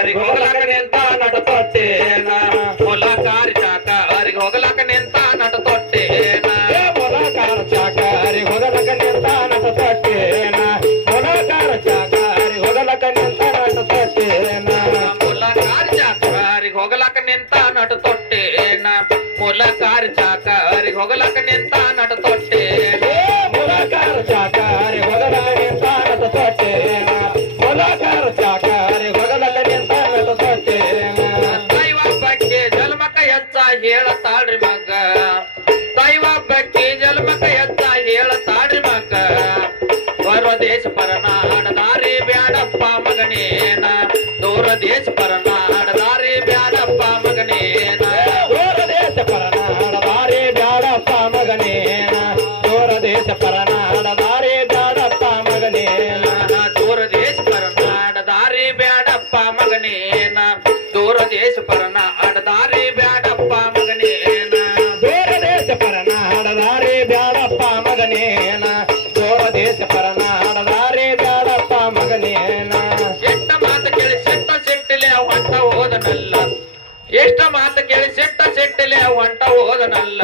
ಚಾಕರಿಗೆ ಹೋಗಲಕ ನಿಂತ ನಟ ತೊಟ್ಟೇನ ಮೊಲಕಾರ ಚಾಕರಿಗೆ ಹೋಗಲಕ ನಿಂತ ನಟ ತೊಟ್ಟೇನ ಮೊಲಕಾರ ಚಾಕರಿಗೆ ಹೋಗಲಕ ನಿಂತ ನಟ ತೊಟ್ಟೇನ ಮೊಲಕಾರ ಚಾಕರಿಗೆ ಹೋಗಲಕ ನಿಂತ ನಟ ತೊಟ್ಟೇನ ಮೊಲಕಾರ ಚಾಕರಿಗೆ ಹೋಗಲಕ ನಿಂತ ನಟ ತೊಟ್ಟೇನ ಮೊಲಕಾರ ಚಾಕರಿಗೆ ಹೋಗಲಕ ನಿಂತ ನಟ ತೊಟ್ಟೇನ ಮೊಲಕಾರ ಚಾಕರಿಗೆ ಹೋಗಲಕ ನಿಂತ ನಟ ತೊಟ್ಟೇನ ಮೊಲಕಾರ ಚಾಕರಿಗೆ ಹೋಗಲಕ ನಿಂತ ನಟ ತೊಟ್ಟೇನ ದೈವ ಬಗ್ಗೆ ಜನ್ಮಕ ಹೆಚ್ಚ ಹೇಳತಾಳ್ರಿ ಮಗ ದೈವ ಬಗ್ಗೆ ಜನ್ಮಕ ಹೆಚ್ಚ ಹೇಳತಾಳ್ರಿ ಮಗ ಹೊರದೇಶ ಪರನಾಡ ದಾರಿ ಬ್ಯಾಡಪ್ಪ ಮಗನೇನ ದೂರ ದೇಶ ಪರನಾಡ ದಾರಿ ಬ್ಯಾಡಪ್ಪ ಮಗನೇನ ದೂರ ದೇಶ ಪರನಾಡ ದಾರಿ ಬ್ಯಾಡಪ್ಪ ಮಗನೇನ ದೂರ ದೇಶ ಪರನಾಡ ದಾರಿ ಬ್ಯಾಡಪ್ಪ ಮಗನೇನ ದೂರ ದೇಶ ಪರನಾಡ ದಾರಿ ಬ್ಯಾಡಪ್ಪ ಮಗನೇನ ದೂರ ದೇಶ ಪರನಾಡ ದಾರಿ ಬ್ಯಾಡಪ್ಪ ಮಗನೇನ ದೂರ ದೇಶ ಪರನಾಡ ದಾರಿ ಬ್ಯಾಡಪ್ಪ ಮಗನೇನ ದೂರ ದೇಶ ಪರನಾಡ ದಾರಿ ಬ್ಯಾಡಪ್ಪ ಮಗನೇನ ಎಷ್ಟ ಮಾತು ಕೇಳಿ ಸಿಟ್ಟಿಲೆ ಹೊಂಟ ಹೋದನಲ್ಲ ಎಷ್ಟ ಮಾತು ಕೇಳಿ ಸಿಟ್ಟಿಲೆ ಹೊಂಟ ಹೋದನಲ್ಲ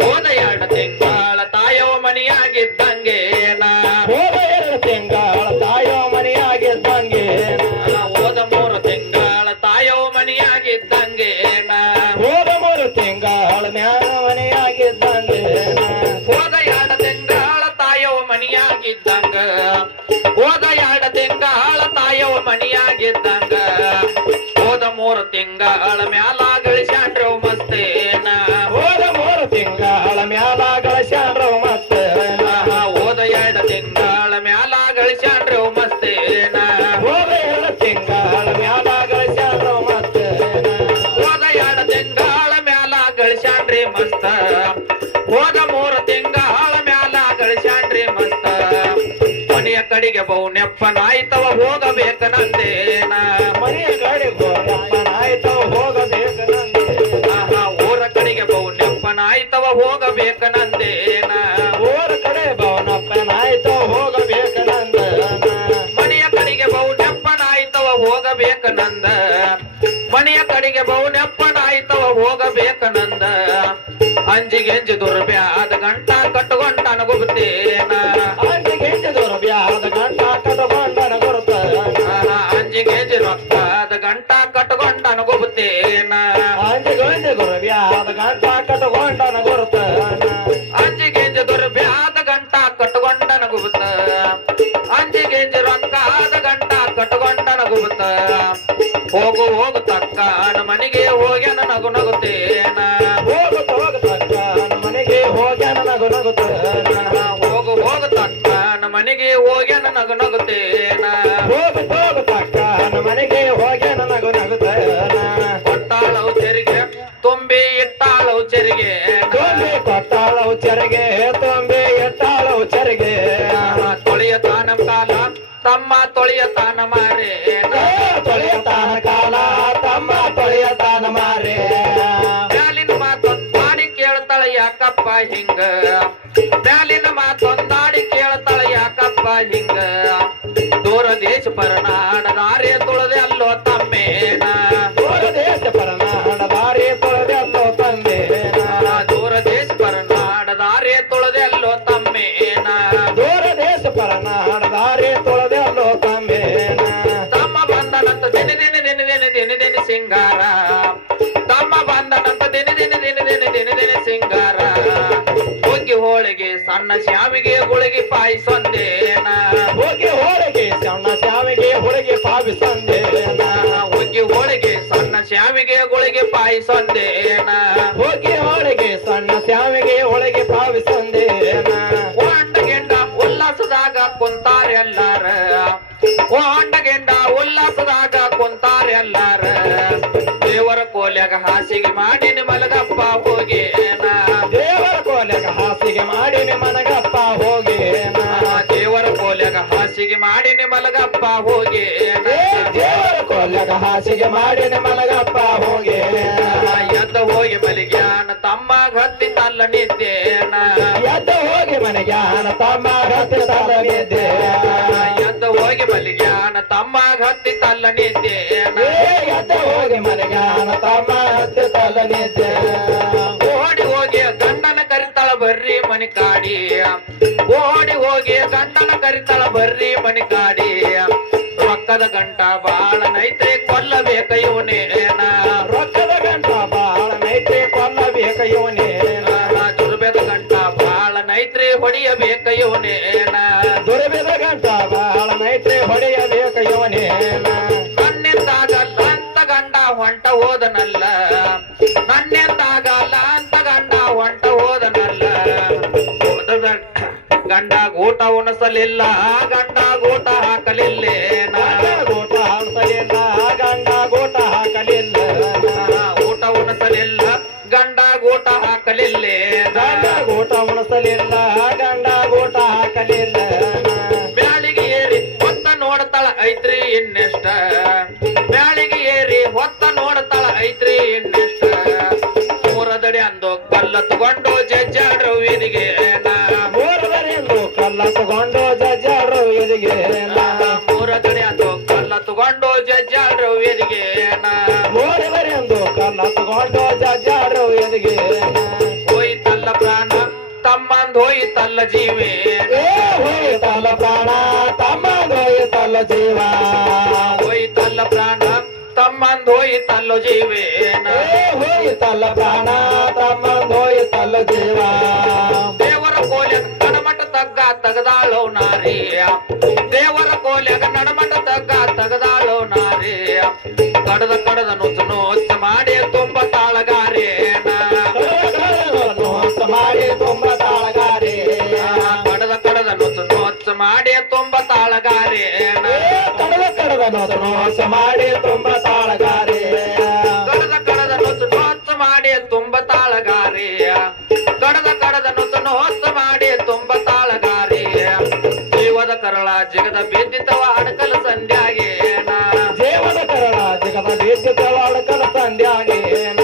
ಹೋದ 2 ತಿಂಗಳ ತಾಯವ ಮನಿಯಾಗಿದ್ದಂಗೇನ ಹೋದ 2 ತಿಂಗಳ ತಾಯವ ಮನಿಯಾಗಿದ್ದಂಗೇನ ಹೋದ 3 ತಿಂಗಳ ತಾಯವ ಮನಿಯಾಗಿದ್ದಂಗೇನ ಹೋದ 3 ತಿಂಗಳ ಮ್ಯಾಲ ಮನಿಯಾಗಿದ್ದಂಗೇನ ಹೋದ 2 ತಿಂಗಳ ತಾಯವ ಮನಿಯಾಗಿದ್ದಂಗ ಹೋದ 2 ತಿಂಗಳ ತಾಯವ ಮನಿಯಾಗಿದ್ದಂಗ ಹೋದ 3 ತಿಂಗಳ ಮ್ಯಾಲ ಗಳಿಸ್ಯಾಂಡ್ರವ ಮಸ್ತೇನ ಹೋದ 3 ತಿಂಗಳ ಮ್ಯಾಲ ಗಳಿಸ್ಯಾಂಡ್ರವ ಮಸ್ತೇನ ಹೋದ 2 ತಿಂಗಳ ಮ್ಯಾಲ ಗಳಿಸ್ಯಾಂಡ್ರವ ಮಸ್ತೇನ ಹೋದ 2 ತಿಂಗಳ ಮ್ಯಾಲ ಗಳಿಸ್ಯಾಂಡ್ರವ ಮಸ್ತೇನ ಹೋದ 2 ತಿಂಗಳ ಮ್ಯಾಲ ಗಳಿಸ್ಯಾಂಡ್ರಿ ಮಸ್ತ ಹೋದ 3 ತಿಂಗಳ ಮ್ಯಾಲ ಗಳಿಸ್ಯಾಂಡ್ರಿ ಮಸ್ತ ಮನೆಯ ಕಡೆಗೆ ಬಹುನೆಪ್ಪನಾಯ್ತವ ಹೋಗಬೇಕನಂದೇನ ಮನೆಯ ಕಡೆಗೆ ಬಹುನೆಪ್ಪನಾಯ್ತವ ಹೋಗಬೇಕನಂದೇನ ಊರ ಕಡೆಗೆ ಬಹುನೆಪ್ಪನಾಯ್ತವ ಹೋಗಬೇಕನಂದೇನ ಊರ ಕಡೆ ಬಹುನೆಪ್ಪನಾಯ್ತವ ಹೋಗಬೇಕನಂದ ಮನೆಯ ಕಡೆಗೆ ಬಹುನೆಪ್ಪನಾಯ್ತವ ಹೋಗಬೇಕನಂದ ಮನೆಯ ಕಡೆಗೆ ಬಹುನೆಪ್ಪನಾಯ್ತವ ಹೋಗಬೇಕನಂದ ಅಂಜಿಗೆಂಜಿ ದುರ್ಬ್ಯಾದ ಗಂಟ ಕಟ್ಟುಕೊಂಡನ ಗುಬ್ತೇನ ಅಂಜಿಗೆಂಜಿ ದುರ್ಬ್ಯಾದ ಗಂಟ ಕಟ್ಟುಕೊಂಡನ ಗುರುತೇನ ಅಂಜಿಗೆಂಜಿ ರೊಕ್ಕದ ಗಂಟ ಕಟ್ಟುಕೊಂಡನ ಗುಬ್ತೇನ ಅಂಜಿಗೆಂಜಿ ದುರ್ಬ್ಯಾದ ಗಂಟ ಕಟ್ಟುಕೊಂಡನ ಗುರುತೇನ ಅಂಜಿಗೆಂಜಿ ದುರ್ಬ್ಯಾದ ಗಂಟ ಕಟ್ಟುಕೊಂಡನ ಗುಬ್ತ ಅಂಜಿಗೆಂಜಿ ರೊಕ್ಕದ ಗಂಟ ಕಟ್ಟುಕೊಂಡನ ಗುಬ್ತ ಹೋಗು ಹೋಗು ತಕ್ಕನ ಮನೆಗೆ ಹೋಗ್ಯಾನ ನಗು ನಗುತ್ತೇನ ಹೋಗು ಹೋಗು ತಕ್ಕನ ಮನೆಗೆ ಹೋಗ್ಯಾನ ನಗು ನಗುತ್ತೇನ ಹೋಗು ಹೋಗು ತಕ್ಕನ ಮನೆಗೆ ಹೋಗ್ಯಾನ ನಗು ನಗುತ್ತೇನ ಹೋಗು ಹೋಗು ತಕ್ಕನ ಮನೆಗೆ ಹೋಗ್ಯಾನ ನಗು ನಗುತ್ತೇನ ಕೊಟ್ಟಾಳವು ಚೆರಿಗೆ ತುಂಬಿ ಇಟ್ಟಾಳವು ಚೆರಿಗೆ ತುಂಬಿ ಕೊಟ್ಟಾಳವು ಚೆರಿಗೆ ತುಂಬಿ ಇಟ್ಟಾಳವು ಚೆರಿಗೆ ತೊಳೆಯ ತಾನ ಕಾಲ ತಮ್ಮ ತೊಳೆಯ ತಾನ ಮಾರೇ ತೊಳೆಯ ತಾನ ಕಾಲ ತಮ್ಮ ತೊಳೆಯ ತಾನ ಮಾರೇ ಮ್ಯಾಲಿನ ಮಾತೊಂದಾಡಿ ಕೇಳ್ತಾಳ ಯಾಕಪ್ಪ ಹಿಂಗ ಮ್ಯಾಲಿನ ಮಾತೊಂದಾಡಿ ಕೇಳ್ತಾಳ ಯಾಕಪ್ಪ ಹಿಂಗ ದೂರ ದೇಶ ಪರನಾಡ ದಾರಿ ತುಳದೆ ಅಲ್ಲೋ ತಮ್ಮೇನ ದೂರ ದೇಶ ಪರನಾಡ ದಾರಿ ತುಳದೆ ಅಲ್ಲೋ ತಮ್ಮೇನ ದೂರ ದೇಶ ಪರನಾಡ ದಾರಿ ತುಳದೆ ಅಲ್ಲೋ ತಮ್ಮೇನ ದೂರ ದೇಶ ಪರನಾಡ ದಾರಿ ತುಳದೆ ಅಲ್ಲೋ ತಮ್ಮೇನ ತಮ್ಮ ಬಂದನಂತ ದಿನ ದಿನ ದಿನ ದಿನ ದಿನ ದಿನ ಸಿಂಗಾರ ತಮ್ಮ ಬಂದನಂತ ದಿನ ದಿನ ದಿನ ದಿನ ದಿನ ದಿನ ಸಿಂಗಾರ ಹೋಗಿ ಹೋಳಿಗೆ ಸಣ್ಣ ಶ್ಯಾವಿಗೆ ಗುಳಿಗೆ ಪಾಯಿಸೊಂದೇನ ಹೋಗಿ ಹೋಳಿಗೆ ಸಣ್ಣ ಶ್ಯಾವಿಗೆ ಹುಳಿಗೆ ಪಾಯಿಸೊಂದೇನ ಹೋಗಿ ಹೋಳಿಗೆ ಸಣ್ಣ ಶ್ಯಾವಿಗೆ ಗುಳಿಗೆ ಪಾಯಿಸೊಂದೇನ ಹೋಗಿ ಹೋಳಿಗೆ ಸಣ್ಣ ಶ್ಯಾವಿಗೆ ಒಳಗೆ ಪಾವಿಸೊಂದೇನ ಓಂಡ ಗೆಂಡ ಉಲ್ಲಾಸದಾಗ ಕುಂತಾರ ಎಲ್ಲಾರ ಓಂಡ ಗೆಂಡ ಉಲ್ಲಾಸದಾಗ ಕುಂತಾರ ಎಲ್ಲಾರ ದೇವರ ಕೋಲ್ಯಾಗ ಹಾಸಿಗೆ ಮಾಡಿನ ಮಲಗಪ್ಪ ಹೋಗೇನ ದೇವರ ಕೋಲ್ಯಾಗ ಹಾಸಿಗೆ ಮಾಡಿನ ಮಲಗಪ್ಪ ಹೋಗೇನ ದೇವರ ಕೋಲ್ಯಾಗ ಹಾಸಿಗೆ ಮಾಡಿನ ಮಲಗಪ್ಪ ಹೋಗೇನ ದೇವರ ಕೋಲ್ಯಾಗ ಹಾಸಿಗೆ ಮಾಡಿನ ಮಲಗಪ್ಪ ಹೋಗೇನ ಎದ್ದ ಹೋಗಿ ಮಲಿಗ್ಯಾನ ತಮ್ಮ ಹತ್ತಿ ತಲ್ಲ ನಿದ್ದೇನ ಎದ್ದ ಹೋಗಿ ಮನೆಗ್ಯಾನ ತಮ್ಮ ಹತ್ತಿ ತಲ್ಲ ನಿದ್ದೇನ ಎದ್ದ ಹೋಗಿ ಮಲಿಗ್ಯಾನ ತಮ್ಮ ಹತ್ತಿ ತಲ್ಲ ನಿದ್ದೇನ ಎದ್ದು ಹೋಗಿ ಮನೆಗಾನ ತಮ್ಮ ಹತ್ತುತ್ತಲ್ಲ ನಿದ್ದೆ ಓಡಿ ಹೋಗಿ ಗಂಡನ ಕರಿತಾಳ ಬರ್ರಿ ಮನಿ ಕಾಡಿ ಓಡಿ ಹೋಗಿ ಗಂಡನ ಕರಿತಾಳ ಬರ್ರಿ ಮನಿ ಕಾಡಿ ರೊಕ್ಕದ ಗಂಟ ಬಾಳ ನೈತ್ರಿ ಕೊಲ್ಲಬೇಕ ಇವನೇನ ರೊಕ್ಕದ ಗಂಟ ಬಾಳ ನೈತ್ರಿ ಕೊಲ್ಲಬೇಕ ಇವನೇನ ದುರ್ಬೇದ ಗಂಟ ಬಾಳ ನೈತ್ರಿ ಹೊಡಿಯಬೇಕ ಇವನೇನ ದುರ್ಬೇದ ಗಂಟ ಬಾಳ ನೈತ್ರಿ ಹೊಡೆಯಬೇಕ ಇವನೇನ ನನ್ನಿಂದಾಗಲ್ಲ ಅಂತ ಗಂಡ ಹೊಂಟ ಹೋದನಲ್ಲ ನನ್ನಿಂದಾಗಲ್ಲ ಅಂತ ಗಂಡ ಹೊಂಟ ಹೋದನಲ್ಲ ಹೋದ ಗಂಡ ಊಟ ಉಣಸಲಿಲ್ಲ ಗಂಡ ಊಟ ಹಾಕಲಿಲ್ಲೇನ ಗೋಟ ಹಾಕಲಿಲ್ಲ ಗಂಡ ಗೋಟ ಹಾಕಲಿಲ್ಲ ಊಟ ಉಣಸಲಿಲ್ಲ ಗಂಡ ಊಟ ಹಾಕಲಿಲ್ಲೇನ ಗಂಡ ಗೋಟ ಉಣಸಲಿಲ್ಲ ಗಂಡ ಗೋಟ ಹಾಕಲಿಲ್ಲ ಬ್ಯಾಳಿಗೆ ಏರಿ ಹೊತ್ತ ನೋಡ್ತಾಳ ಐತ್ರಿ ಇನ್ನೆಷ್ಟ ಬ್ಯಾಳಿಗೆ ಏರಿ ಹೊತ್ತ ನೋಡ್ತಾಳ ಐತ್ರಿ ಇನ್ನೆಷ್ಟ ಮೂರದಡಿ ಅಂದು ಕಲ್ಲ ತಗೊಂಡು ಜಜ್ಜಾಡ್ರು ವೀದಿಗೆ ಮೂರದರೆಂದು ಕಲ್ಲ ತಗೊಂಡು ಜಜ್ಜಾಡ್ರು ಎದಿಗೆ ಮೂರದಡಿ ಅಂದು ಕಲ್ಲ ತಗೊಂಡು ಜಜ್ಜಾಡ್ರು ವೀದಿಗೆ ಮೂರದರೆಂದು ಕಲ್ಲ ತಗೊಂಡು ಜಜ್ಜಾಡ್ರು ಎದಿಗೆ ಹೋಯಿತಲ್ಲ ಪ್ರಾಣ ತಮ್ಮಂದ್ ಹೋಯಿತಲ್ಲ ಜೀವೇ ಹೋಯಿತಲ್ಲ ಪ್ರಾಣ ತಮ್ಮಂದ್ ಹೋಯಿತಲ್ಲ ಜೀವ ಹೋಯಿತಲ್ಲ ಪ್ರಾಣ ತಮ್ಮಂದ್ ಹೋಯಿತಲ್ಲ ಜೀವೇನ ಹೋಯಿತಲ್ಲ ಪ್ರಾಣ ತಮ್ಮಂದ್ ಹೋಯಿತಲ್ಲ ಜೀವ ದೇವರ ಕೋಲ್ಯಾಗ ನಡಮಟ ತಗ್ಗ ತಗದಾಳೋ ನಾರಿ ದೇವರ ಕೋಲ್ಯಾಗ ನಡಮಟ ತಗ್ಗ ತಗದಾಳೋ ನಾರಿ ಕಡದ ಕಡದ ನುಚ್ಚ ನುಚ್ಚ ಮಾಡಿ ತುಂಬ ತಾಳಗಾರೇನ ನೋಸ ಮಾಡಿ ತುಂಬ ತಾಳಗಾರೆ ಕಡದ ಕಡದ ನುಚ್ಚ ನುಚ್ಚ ಮಾಡಿ ತುಂಬ ತಾಳಗಾರೇನ ಕಡದ ಕಡದ ನೋಸ ಮಾಡಿ ತುಂಬ ತಾಳಗಾರೆ ಕಡದ ಕಡದ ನುಚ್ಚ ನುಚ್ಚ ಮಾಡಿ ತುಂಬ ತಾಳಗಾರಿ ಕಡದ ಕಡದ ನುಚ್ಚ ನುಚ್ಚ ಮಾಡಿ ತುಂಬ ತಾಳಗಾರಿ ಜೀವದ ಕರಳ ಜಿಗದ ಬಿದ್ದಿತವ ಅಡಕಲ ಸಂಧ್ಯಾಗೇನ ಜೀವದ ಕರಳ ಜಗದ ಬಿದ್ದಿತವ ಅಡಕಲ ಸಂಧ್ಯಾಗೇನ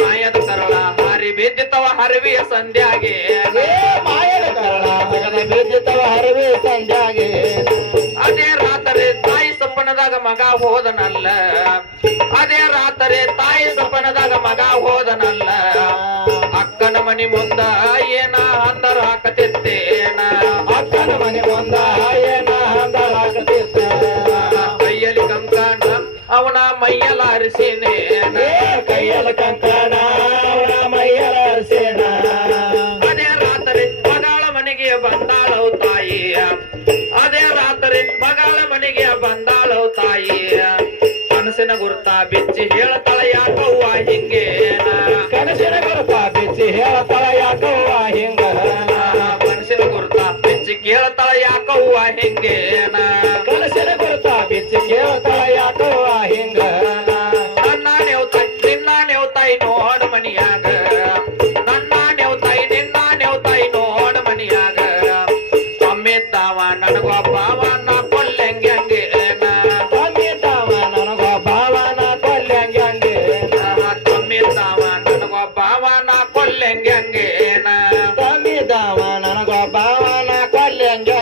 ಮಾಯದ ಕರಳ ಹಾರಿ ಬಿದ್ದಿತವ ಹರವಿಯ ಸಂಧ್ಯಾಗೇನ ಮಾಯದ ಕರಳ ಜಗದ ಬಿದ್ದಿತವ ಹರವಿ ಸಂಧ್ಯಾಗೆ ಅದೇ ರಾತ್ರಿ ತಾಯಿ ಸಪ್ಪನದಾಗ ಮಗ ಹೋದನಲ್ಲ ಅದೇ ರಾತ್ರಿ ತಾಯಿ ಸಪ್ಪನದಾಗ ಮಗ ಹೋದನಲ್ಲ ಅಕ್ಕನ ಮನಿ ಮುಂದ ಏನ ಅಂದರ ಹಾಕತಿತ್ತೇನ ಅಕ್ಕನ ಮನೆ ಮುಂದ ಏನ ಅಂದರ ಹಾಕತಿತ್ತ ಕೈಯಲ್ಲಿ ಕಂಕಣ ಅವನ ಮೈಯಲ ಅರಿಸಿನೇನ ಕೈಯಲ ಕಂಕಣ ಅವನ ಮೈಯಲ ಅರಿಸೇನ ಅದೇ ರಾತ್ರಿ ಮಗಳ ಮನೆಗೆ ಬಂದಾಳವು ತಾಯಿ ಅದೇ ರಾತ್ರಿ ಮಗಳ ಮನೆಗೆ ಬಂದಾಳವು ತಾಯಿ ಕನಸಿನ ಗುರುತ ಬಿಚ್ಚಿ ಹೇಳತಳ ಯಾಕವ್ವ ಹಿಂಗೇನ ಕನಸಿನ ಗುರುತ ಬಿಚ್ಚಿ ಹೇಳತಳ ಯಾಕವ್ವ ಹಿಂಗ ಕನಸಿನ ಗುರುತ ಬಿಚ್ಚಿ ಕೇಳತಳ ಯಾಕವ್ವ ಹಿಂಗೇನ ಕನಸಿನ ಗುರುತ ಬಿಚ್ಚಿ ಕೇಳತಳ ಯಾಕವ್ವ ಹಿಂಗ ನನ್ನ ನೆವ್ತಾಯಿ ನೋಡ ಮನಿಯಾಗ ನನ್ನ ನೆವ್ತಾಯಿ ನಿನ್ನ ನೆವ್ತಾಯಿ ನೋಡ ಮನಿಯಾಗ ತಮ್ಮಿದ್ದಾವ ನನಗೊಬ್ಬವ ನಾ ಕೊಲ್ಲೆಂಗೇನ ತಮ್ಮಿದ್ದಾವ ನನಗೊಬ್ಬವ ನಾ ಕೊಲ್ಲೆಂಗೆ ತಮ್ಮಿದ್ದಾವ ನನಗೊಬ್ಬವ ನಾ ಕೊಲ್ಲೆಂಗೇನ ತಮ್ಮಿದ್ದಾವ ನನಗೊಬ್ಬವ ನಾ ಕೊಲ್ಲೆಂಗೆ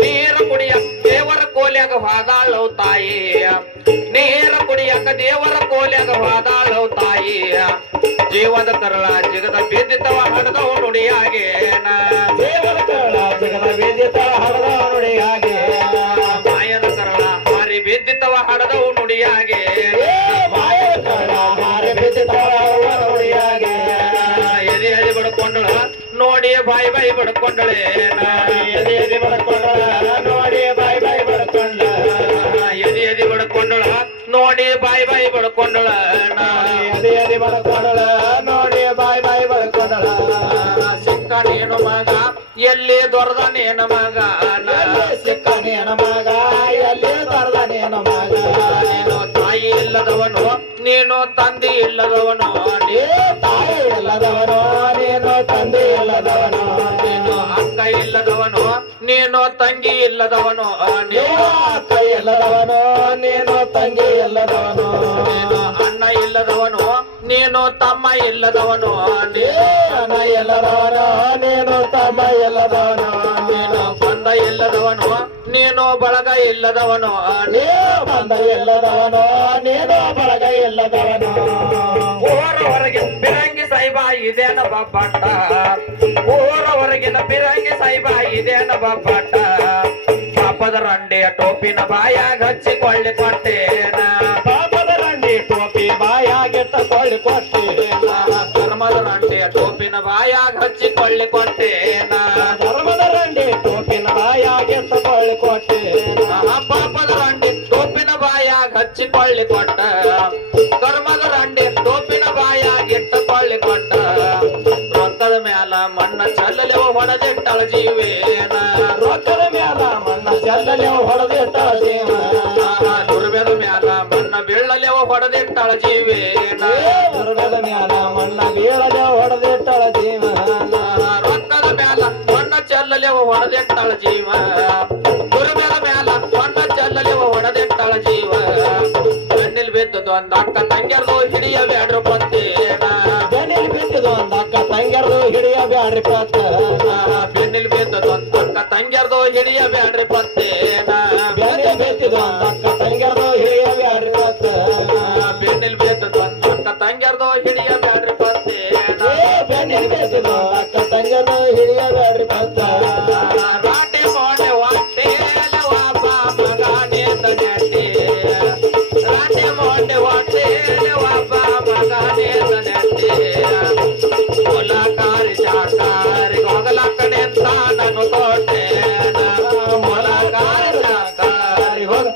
ನೀರು ಕುಡಿಯಕ ದೇವರ ಕೋಲ್ಯಾಗ ಹೋದಾಳವು ತಾಯಿ ನೀರು ಕುಡಿಯಕ ದೇವರ ಕೋಲ್ಯಾಗ ಹೋದಾಳವು ತಾಯಿ ಜೀವದ ಕರಳ ಜಿಗದ ಬಿದ್ದಿತವ ಹಡದವು ನುಡಿಯಾಗೇನ ದೇವರ ಕರಳ ಜಗದ ಬಿದ್ದಿತವ ಹಡದವ ನುಡಿಯಾಗೆ ಮಾಯದ ಕರಳ ಹಾರಿ ಬಿದ್ದಿತವ ಹಡದವು ನುಡಿಯಾಗೆ ಮಾಯದ ಕರಳ ಹಾರಿ ಬಿದ್ದಿತವ ಹಡದವ ನುಡಿಯಾಗೆ ಎದೆ ಎದೆ ಬಡ್ಕೊಂಡಳ ನೋಡಿ ಬಾಯಿ ಬಾಯಿ ಬಡ್ಕೊಂಡಳೆ ಎದೆ ಎದೆ ಬಡ್ಕೊಂಡಳ ನೋಡಿ ಬಾಯಿ ಬಾಯಿ ಬಡ್ಕೊಂಡ ಎದೆ ಎದೆ ಬಡ್ಕೊಂಡಳ ನೋಡಿ ಬಾಯಿ ಬಾಯಿ ಬಡ್ಕೊಂಡಳ ಎದೆ ಎದೆ ಬಡ್ಕೊಂಡಳ ನೋಡಿ ಬಾಯಿ ಬಾಯಿ ಬಡ್ಕೊಂಡಳ ಸಿಕ್ಕನೇನು ಮಗ ಎಲ್ಲಿ ದೊರದನೇನ ಮಗ ಸಿಕ್ಕನೇನ ಮಗ ಎಲ್ಲಿ ದೊರದನೇನ ಮಗ ನೀನು ತಾಯಿ ಇಲ್ಲದವನು ನೀನು ತಂದೆ ಇಲ್ಲದವನು ತಾಯಿ ಇಲ್ಲದವನು ನೀನು ತಂದೆ ಇಲ್ಲದವನು ನೀನು ಅಕ್ಕ ಇಲ್ಲದವನು ನೀನು ತಂಗಿ ಇಲ್ಲದವನು ನೀನು ಅಕ್ಕ ಇಲ್ಲದವನು ನೀನು ತಂಗಿ ಇಲ್ಲದವನು ನೀನು ಅಣ್ಣ ಇಲ್ಲದವನು ನೀನು ತಮ್ಮ ಇಲ್ಲದವನು ಅಣ್ಣ ಇಲ್ಲದವನು ನೀನು ತಮ್ಮ ಇಲ್ಲದವನು ನೀನು ಬಂದ ಇಲ್ಲದವನು ನೀನು ಬಳಗ ಇಲ್ಲದವನು ನೀ ಬಂದ ಇಲ್ಲದವನು ನೀನು ಬಳಗ ಇಲ್ಲದವನು ಊರ ಹೊರಗಿನ ಬಿರಂಗಿ ಸಾಯಿಬ ಇದೇನ ಬಬ್ಬಟ್ಟ ಊರ ಹೊರಗಿನ ಬಿರಂಗಿ ಸಾಯಿಬ ಇದೇನ ಬಬ್ಬಟ್ಟ ಪಾಪದ ರಂಡಿಯ ಟೋಪಿನ ಬಾಯಾಗ ಹಚ್ಚಿಕೊಳ್ಳಿ ಕೊಟ್ಟೇನ ಪಾಪದ ರಂಡಿ ಟೋಪಿ ಬಾಯಾಗಿಟ್ಟ ಕೊಳ್ಳಿ ಕೊಟ್ಟೇನ ಧರ್ಮದ ರಂಡಿಯ ಟೋಪಿನ ಬಾಯಾಗ ಹಚ್ಚಿಕೊಳ್ಳಿ ಕೊಟ್ಟೇನ ಧರ್ಮದ ರಂಡಿ ಟೋಪಿನ ಬಾಯಾಗಿಟ್ಟ ಕೊಳ್ಳಿ ಕೊಟ್ಟೇನ ಪಾಪದ ರಂಡಿ ಟೋಪಿನ ಬಾಯಾಗ ಹಚ್ಚಿಕೊಳ್ಳಿ ಕೊಟ್ಟ ಕರ್ಮದ ರಂಡಿ ಟೋಪಿನ ಬಾಯಾಗ ಇಟ್ಟುಕೊಳ್ಳಿ ಕೊಟ್ಟ ರೊಕ್ಕದ ಮ್ಯಾಲ ಮಣ್ಣ ಚಲ್ಲಲೆವು ಹೊಡೆದಿಟ್ಟಳ ಜೀವೇನ ರೊಕ್ಕದ ಮ್ಯಾಲ ಮಣ್ಣ ಚೆಲ್ಲಲೆವು ಹೊಡೆದಿಟ್ಟಳ ಜೀವ ದುರ್ಬೇದ ಮ್ಯಾಲ ಮಣ್ಣ ಬೀಳಲೆವು ಹೊಡೆದಿಟ್ಟಳ ಜೀವೇನ ದುರ್ಗದ ಮ್ಯಾಲ ಮಣ್ಣ ಬೀಳಲೆ ಹೊಡೆದಿಟ್ಟಳ ಜೀವ ರೊಕ್ಕದ ಮ್ಯಾಲ ಮಣ್ಣ ಚೆಲ್ಲಲೆವು ಹೊಡೆದಿಟ್ಟಳ ಜೀವ ದುರ್ಬೇದ ಮ್ಯಾಲ ಮಣ್ಣ ಚೆಲ್ಲಲೆವು ಹೊಡೆದಿಟ್ಟಳ ಜೀವ ಕಣ್ಣಿಲ್ ಬಿದ್ದದು ಒಂದ್ ಅಕ್ಕ ತಂಗ್ಯರ್ದು ಹಿಡಿಯ ಬ್ಯಾಡ್ರು ಪತ್ತೇನ ಬೆನ್ನಿಲ್ ಬಿದ್ದಿದ್ದು ಒಂದ್ ಅಕ್ಕ ತಂಗ್ಯರ್ದು ಹಿಡಿಯ ಬ್ಯಾಡ್ರಿ ಪತ್ತ ಬೆನ್ನಿಲ್ ಬಿದ್ದದು ಒಂದ್ ಅಕ್ಕ ತಂಗ್ಯರ್ದು ಹಿಡಿಯ ಬ್ಯಾಡ್ರಿ ಪತ್ತೇನ ಬೆನ್ನಿಲ್ ಬಿದ್ದಿದ್ದು ಒಂದ್ ಅಕ್ಕ ತಂಗ್ಯರ್ದು ಹಿಡಿಯ ಬ್ಯಾಡ್ರಿ ಪತ್ತ ಬೆನ್ನಿಲ್ ಬಿದ್ದದು ಒಂದ್ ಅಕ್ಕ ತಂಗ್ಯರ್ದು ಹಿಡಿಯ ಬ್ಯಾಡ್ರಿ ಪತ್ತೇನ ಬೆನ್ನಿಲ್ ಬಿದ್ದಿದ್ದು ಒಂದ್ ಅಕ್ಕ ತಂಗ್ಯರ್ದು ಹಿಡಿಯ ಬ್ಯಾಡ್ರಿ ಪತ್ತ ರಾಟೆ ಮೋಣೆ ಹೊಟ್ಟೆಲೆ ಒಬ್ಬ ಮಗನೇತ ನೆಟ್ಟಿ ರಾಟೆ ಮೋಣೆ ಹೊಟ್ಟೆಲೆ ಒಬ್ಬ ಮಗನೇತ ನೆಟ್ಟಿ ಮೊಲಕಾರಿ ಶಾಕಾರಿ ಹೋಗಲ ಕಡೆ ಅಂತ ನಾನು ಕೊಟ್ಟೇನ ಮೊಲಕಾರಿ ಶಾಕಾರಿ ಹೋಗ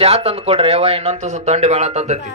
ಚಾ ತಂದು ಕೊಡ್ರಿ ಯವ್ವ ಇನ್ನೊಂದು ತಂಡಿ ಬಾಳ ತತ್ತೈತಿ